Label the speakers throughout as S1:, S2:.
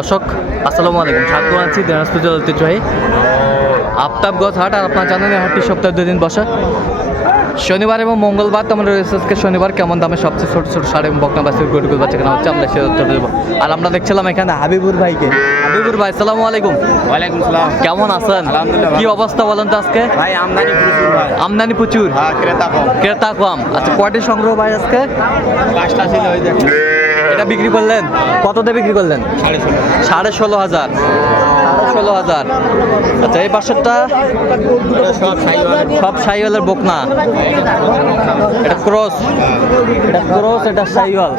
S1: দর্শক আসসালামু আলাইকুম। স্বাগত আছি দিনাজপুর জেলার ঐতিহ্যবাহী আফতাবগঞ্জ হাট আর আপনার জানেন হাটটি সপ্তাহে দুদিন বসে। শনিবার এবং মঙ্গলবার তো আমরা রয়েছে আজকে শনিবার কেমন দামে সবচেয়ে ছোট ছোট সার এবং বকনা বাসের গরুগুলো বাচ্চা কেনা হচ্ছে আমরা সে উত্তর দেবো। আর আমরা দেখছিলাম এখানে হাবিবুর ভাইকে। হাবিবুর ভাই সালামু আলাইকুম।
S2: ওয়ালাইকুম সালাম
S1: কেমন আছেন?
S2: আলহামদুলিল্লাহ,
S1: কি অবস্থা বলেন তো আজকে?
S2: ভাই আমদানি প্রচুর ভাই।
S1: আমদানি প্রচুর।
S2: হ্যাঁ ক্রেতা কম।
S1: ক্রেতা কম। আচ্ছা কয়টি সংগ্রহ ভাই আজকে?
S2: পাঁচটা ছিল ওই
S1: এটা বিক্রি করলেন? কততে বিক্রি করলেন?
S2: সাড়ে ষোলো।
S1: সাড়ে ষোলো হাজার। সাড়ে ষোলো হাজার। আচ্ছা এই পাশেরটা?
S2: সব সাইওয়ালের
S1: বকনা। এটা ক্রস। এটা ক্রস এটা সাইওয়াল।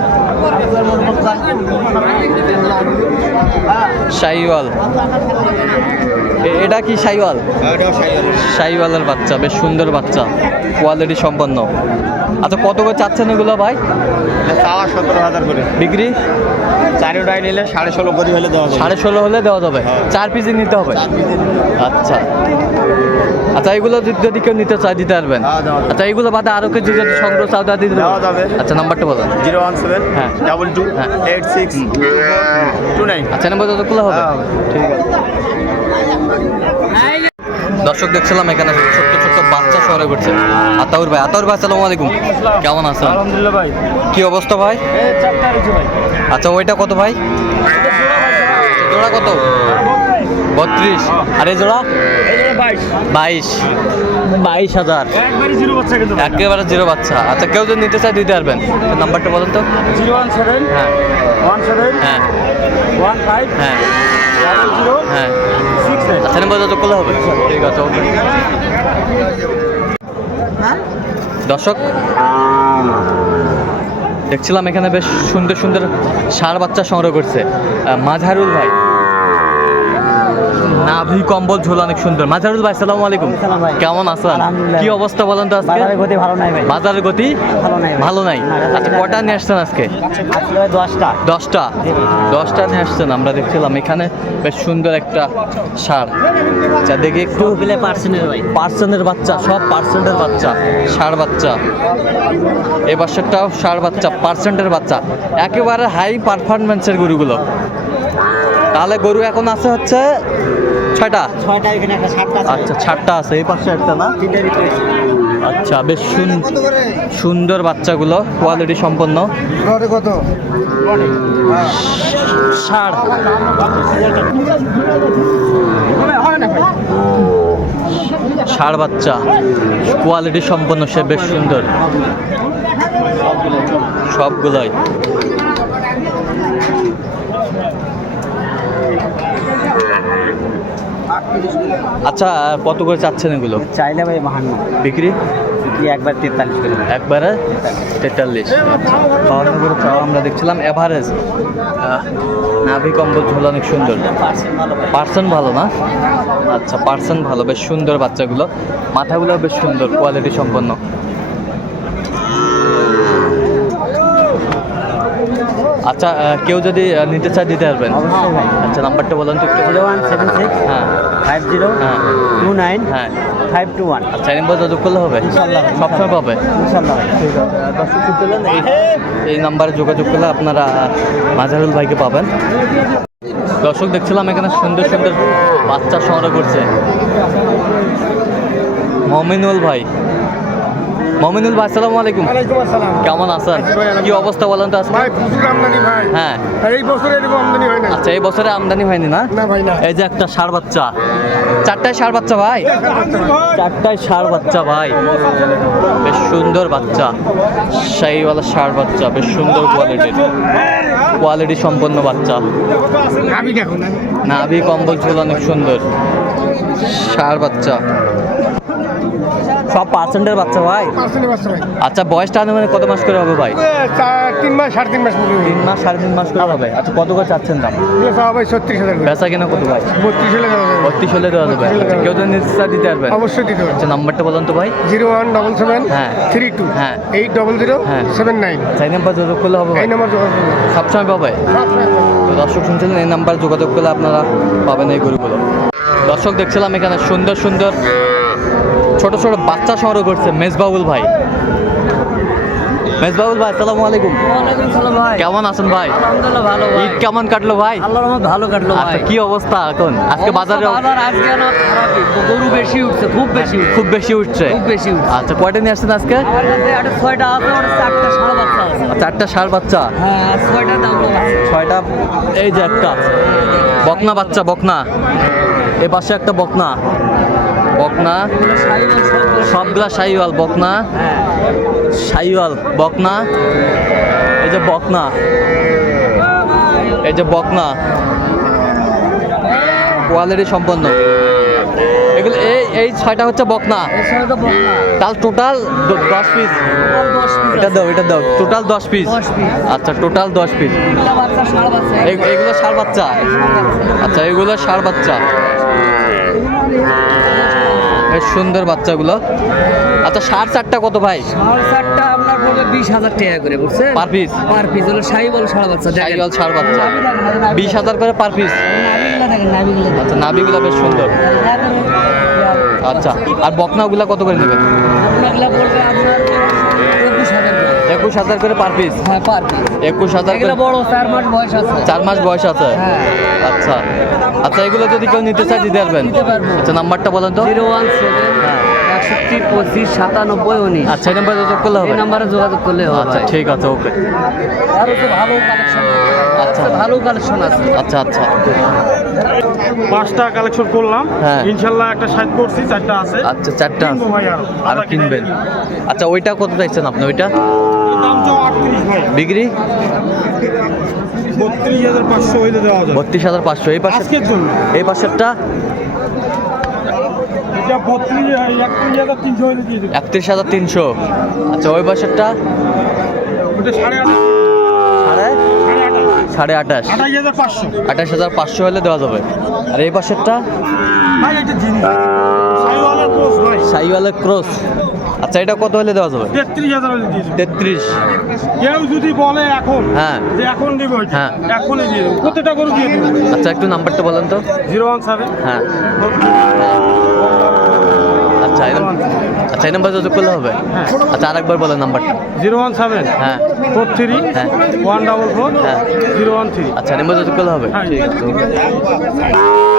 S1: সাইওয়াল। এটা কি সাইওয়াল?
S2: সাইওয়ালের
S1: সাইওয়ালের বাচ্চা বেশ সুন্দর বাচ্চা। কোয়ালিটি সম্পন্ন। আচ্ছা কত করে চাচ্ছেন এগুলো ভাই?
S2: চাওয়া সতেরো হাজার করে।
S1: বিক্রি?
S2: নিলে সাড়ে ষোলো করে হলে দেওয়া যাবে।
S1: সাড়ে ষোলো হলে দেওয়া যাবে?
S2: হ্যাঁ।
S1: চার পিসই নিতে হবে। আচ্ছা। আচ্ছা এগুলো যদি কেউ নিতে চায় দিতে পারবেন।
S2: হ্যাঁ।
S1: আচ্ছা এগুলো বাদে আরও কিছু যদি সংগ্রহ চাও তা দিতে
S2: দেওয়া যাবে।
S1: আচ্ছা নাম্বারটা বলেন
S2: জিরো ওয়ান সেভেন
S1: হ্যাঁ।
S2: ডাবল টু
S1: হ্যাঁ।
S2: Eight six two nine.
S1: আচ্ছা নাম্বার যতগুলো
S2: হ্যাঁ, হবে।
S1: ঠিক আছে। দর্শক দেখছিলাম এখানে ছোট্ট ছোট্ট বাচ্চা শহরে ঘুরছে। আতাউর ভাই আতাউর ভাই আসসালামু আলাইকুম। কেমন আছেন?
S2: আলহামদুলিল্লাহ ভাই।
S1: কি অবস্থা ভাই? আচ্ছা ওইটা কত ভাই? জোড়া কত? বত্রিশ। আর এই জোড়া?
S2: বাইশ।
S1: বাইশ। হাজার। একেবারে জিরো বাচ্চা। আচ্ছা কেউ যদি নিতে চায় দিতে পারবেন। নাম্বারটা বলেন তো।
S2: Zero one seven.
S1: হ্যাঁ।
S2: One seven.
S1: হ্যাঁ।
S2: One five.
S1: হ্যাঁ। হ্যাঁ। আচ্ছা নম্বর করলে হবে। ঠিক আছে, ওকে। দর্শক, দেখছিলাম এখানে বেশ সুন্দর সুন্দর সার বাচ্চা সংগ্রহ করছে মাঝারুল ভাই। নাভি কম্বল ঝোল অনেক সুন্দর। মাঝারুল ভাই সালাম আলাইকুম। কেমন আছেন? কি অবস্থা বলেন তো আজকে?
S3: বাজারের গতি ভালো নাই ভাই।
S1: বাজারের গতি
S3: ভালো নাই।
S1: ভালো নাই। আচ্ছা কটা নিয়ে আসছেন আজকে?
S3: দশটা।
S1: দশটা? দশটা নিয়ে আসছেন আমরা দেখছিলাম। এখানে বেশ সুন্দর একটা সার। যা দেখি একটু।
S3: পার্সেন্টের ভাই।
S1: পার্সেন্টের বাচ্চা সব পার্সেন্টের বাচ্চা ষাঁড় বাচ্চা। এ বছরটাও ষাঁড় বাচ্চা পার্সেন্টের বাচ্চা। একেবারে হাই পারফরমেন্সের গরুগুলো। তাহলে গরু এখন আছে হচ্ছে ছয়টা?
S3: ছয়টা এখানে একটা সাতটা
S1: আচ্ছা ছাড়টা আছে এই পাশে একটা না? আচ্ছা বেশ সুন- সুন্দর বাচ্চাগুলো কোয়ালিটি সম্পন্ন।
S2: কত?
S1: ষাঁড় ষাঁড় বাচ্চা কোয়ালিটি সম্পন্ন সে বেশ সুন্দর। সবগুলোই। আচ্ছা কত করে চাচ্ছেন এগুলো?
S3: চাইলে ভাই বাহান্ন।
S1: বিক্রি?
S3: বিক্রি একবার তেতাল্লিশ করে।
S1: একবারে? তেতাল্লিশ। বাহান্ন করে চাওয়া আমরা দেখছিলাম। এভারেজ নাভি কম্বল ঝোল অনেক সুন্দর।
S3: পার্সেন্ট ভালো
S1: পার্সেন্ট ভালো না? আচ্ছা পার্সেন্ট ভালো বেশ সুন্দর বাচ্চাগুলো। মাথাগুলো বেশ সুন্দর কোয়ালিটি সম্পন্ন। আচ্ছা কেউ যদি নিতে চায় দিতে পারবেন। আচ্ছা নাম্বারটা বলেন তো
S3: জিরো ওয়ান সেভেন সিক্স
S1: হ্যাঁ।
S3: ফাইভ জিরো
S1: হ্যাঁ।
S3: টু নাইন
S1: হ্যাঁ।
S3: Five two one.
S1: আচ্ছা এই নম্বর যোগাযোগ করলে হবে?
S3: ইনশাল্লাহ।
S1: সবসময় পাবে?
S3: ইনশাল্লাহ
S1: ঠিক আছে। এই নাম্বারে যোগাযোগ করলে আপনারা মাজারুল ভাইকে পাবেন। দর্শক দেখছিলাম এখানে সুন্দর সুন্দর বাচ্চা সংগ্রহ করছে। মমিনুল ভাই। মমিনুল ভাই আসসালামু আলাইকুম।
S4: ওয়ালাইকুম আসসালাম।
S1: কেমন আছেন? কি অবস্থা বলেন তো আজকে?
S4: ভাই প্রচুর আমদানি ভাই।
S1: হ্যাঁ।
S4: এই বছর এরকম আমদানি হয় না
S1: আচ্ছা এই বছরে আমদানি হয়নি না?
S4: না ভাই না।
S1: এই যে একটা ষাড় বাচ্চা। চারটায় সার বাচ্চা ভাই? চারটায় সার বাচ্চা ভাই। বেশ সুন্দর বাচ্চা। সেইওয়ালা ষাড় বাচ্চা বেশ সুন্দর কোয়ালিটির কোয়ালিটি সম্পন্ন বাচ্চা।
S4: আমি দেখো না।
S1: নাভি কম্বল ছিল অনেক সুন্দর। ষাড় বাচ্চা। সব পার্সেন্টের বাচ্চা ভাই? আচ্ছা বয়সটা আনুমানিক কত মাস করে হবে ভাই?
S4: তিন মাস সাড়ে তিন মাস
S1: তিন মাস সাড়ে তিন মাস করে হবে। আচ্ছা কত করে চাচ্ছেন দাম?
S4: ভাই ছত্রিশ হাজার
S1: বেচা কিনা কত ভাই?
S4: বত্রিশ হলে দেওয়া যাবে।
S1: বত্রিশ হলে দেওয়া যাবে। আচ্ছা কেউ যদি নিতে চায় দিতে পারবেন?
S4: অবশ্যই দিতে পারবে
S1: আচ্ছা নাম্বারটা বলুন তো ভাই।
S4: জিরো ওয়ান ডবল সেভেন
S1: হ্যাঁ।
S4: থ্রি টু
S1: হ্যাঁ।
S4: এইট ডবল জিরো
S1: হ্যাঁ।
S4: Seven nine.
S1: চাই নাম্বার যোগাযোগ করলে হবে
S4: এই নাম্বার যোগাযোগ
S1: সবসময় পাবে? তো দর্শক শুনছিলেন এই নাম্বার যোগাযোগ করলে আপনারা পাবেন এই গরুগুলো। দর্শক দেখছিলাম এখানে সুন্দর সুন্দর ছোট ছোট বাচ্চা সংগ্রহ করছে মেজবাউল ভাই। মেজবাউল ভাই আসসালামু আলাইকুম।
S3: সালাম ভাই।
S1: কেমন আছেন ভাই?
S3: আলহামদুলিল্লাহ ভালো
S1: ঈদ কেমন কাটলো ভাই?
S3: আল্লাহর রহমত ভালো কাটলো
S1: আচ্ছা কি অবস্থা এখন? আজকে বাজারে
S3: বাজার আজকে না খারাপই। গরু বেশি উঠছে খুব বেশি
S1: খুব বেশি উঠছে।
S3: খুব বেশি উঠছে।
S1: আচ্ছা কয়টা নিয়ে আসছেন আজকে?
S3: আমার কাছে একটা ছয়টা আছে চারটা সাড়ে বাচ্চা আছে।
S1: চারটা বাচ্চা?
S3: হ্যাঁ ছয়টা দাম আছে।
S1: ছয়টা এই যে একটা। বকনা বাচ্চা বকনা। এ পাশে একটা বকনা। বকনা সবগুলা সাইওয়াল বকনা সাইওয়াল বকনা এই যে বকনা এই যে বকনা কোয়ালিটি সম্পন্ন। এগুলো এই এই ছয়টা হচ্ছে বকনা। তাল টোটাল দশ পিস এটা দাও এটা দাও। টোটাল দশ পিস আচ্ছা টোটাল দশ পিস
S3: এগুলা সাড়ে বাচ্চা।
S1: আচ্ছা এগুলো ষাড় বাচ্চা। বেশ সুন্দর বাচ্চাগুলো। আচ্ছা সার চারটা কত ভাই?
S3: সার চারটা আপনার পড়বে বিশ হাজার টাকা করে বুঝছেন?
S1: Per piece?
S3: পার পিস হলো সাইবল সার বাচ্চা
S1: সাইবল সার বাচ্চা। বিশ হাজার করে পার পিস? আচ্ছা নাবিগুলো বেশ সুন্দর। আচ্ছা আর বকনাগুলা কত করে নেবেন?
S3: আপনাগুলা পড়বে আপনার একুশ হাজার করে।
S1: একুশ হাজার করে পার পিস
S3: হ্যাঁ পার পিস
S1: একুশ হাজার করে
S3: বড় চার মাস বয়স আছে।
S1: চার মাস বয়স আছে?
S3: হ্যাঁ।
S1: আচ্ছা। আচ্ছা এগুলো যদি কেউ নিতে চায় দিতে পারবেন? আচ্ছা নাম্বারটা বলেন তো।
S3: জিরো ওয়ান সেভেন একষট্টি পঁচিশ সাতানব্বই উনিশ।
S1: আচ্ছা এই নাম্বারে যোগাযোগ করলে হবে?
S3: এই নাম্বারে যোগাযোগ করলে হবে।
S1: আচ্ছা ঠিক আছে ওকে।
S3: তো ভালো কালেকশন
S1: আচ্ছা।
S3: ভালো কালেকশন আছে।
S1: আচ্ছা আচ্ছা।
S2: পাঁচটা কালেকশন করলাম।
S1: হ্যাঁ।
S2: ইনশাল্লাহ একটা সাইড করছি চারটা আছে।
S1: আচ্ছা চারটা
S2: কিনবো ভাই আরও।
S1: আরও কিনবেন। আচ্ছা ওইটা কত চাইছেন আপনি? ওইটা? বিক্রি?
S2: বত্রিশ হাজার পাঁচশো
S1: এই পাশে এই পাশেরটা?
S2: একত্রিশ হাজার তিনশো
S1: আচ্ছা ওই পাশেরটা?
S2: সাড়ে আঠাশ।
S1: আঠাশ।
S2: হাজার পাঁচশো।
S1: হলে দেওয়া যাবে। আর এই পাশেরটা?
S2: সাইওয়ালের
S1: ক্রস। আচ্ছা এটা কত হলে দেওয়া যাবে?
S2: তেত্রিশ হাজার
S1: তেত্রিশ।
S2: কেউ যদি বলে এখন
S1: হ্যাঁ।
S2: যে এখন দিব
S1: হ্যাঁ।
S2: এখনই দিয়ে দেবো। প্রত্যেকটা করে দিয়ে দেবো।
S1: আচ্ছা একটু নাম্বারটা বলেন তো।
S2: Zero one seven.
S1: হ্যাঁ। আচ্ছা এই আচ্ছা এই নাম্বার যোগাযোগ করলে হবে?
S2: হ্যাঁ।
S1: আচ্ছা আরেকবার বলেন নাম্বারটা
S2: জিরো ওয়ান সেভেন।
S1: হ্যাঁ।
S2: Four three.
S1: হ্যাঁ।
S2: One double four.
S1: হ্যাঁ।
S2: Zero one three.
S1: আচ্ছা নাম্বার যোগাযোগ করলে হবে?
S2: হ্যাঁ।
S1: ঠিক আছে okay.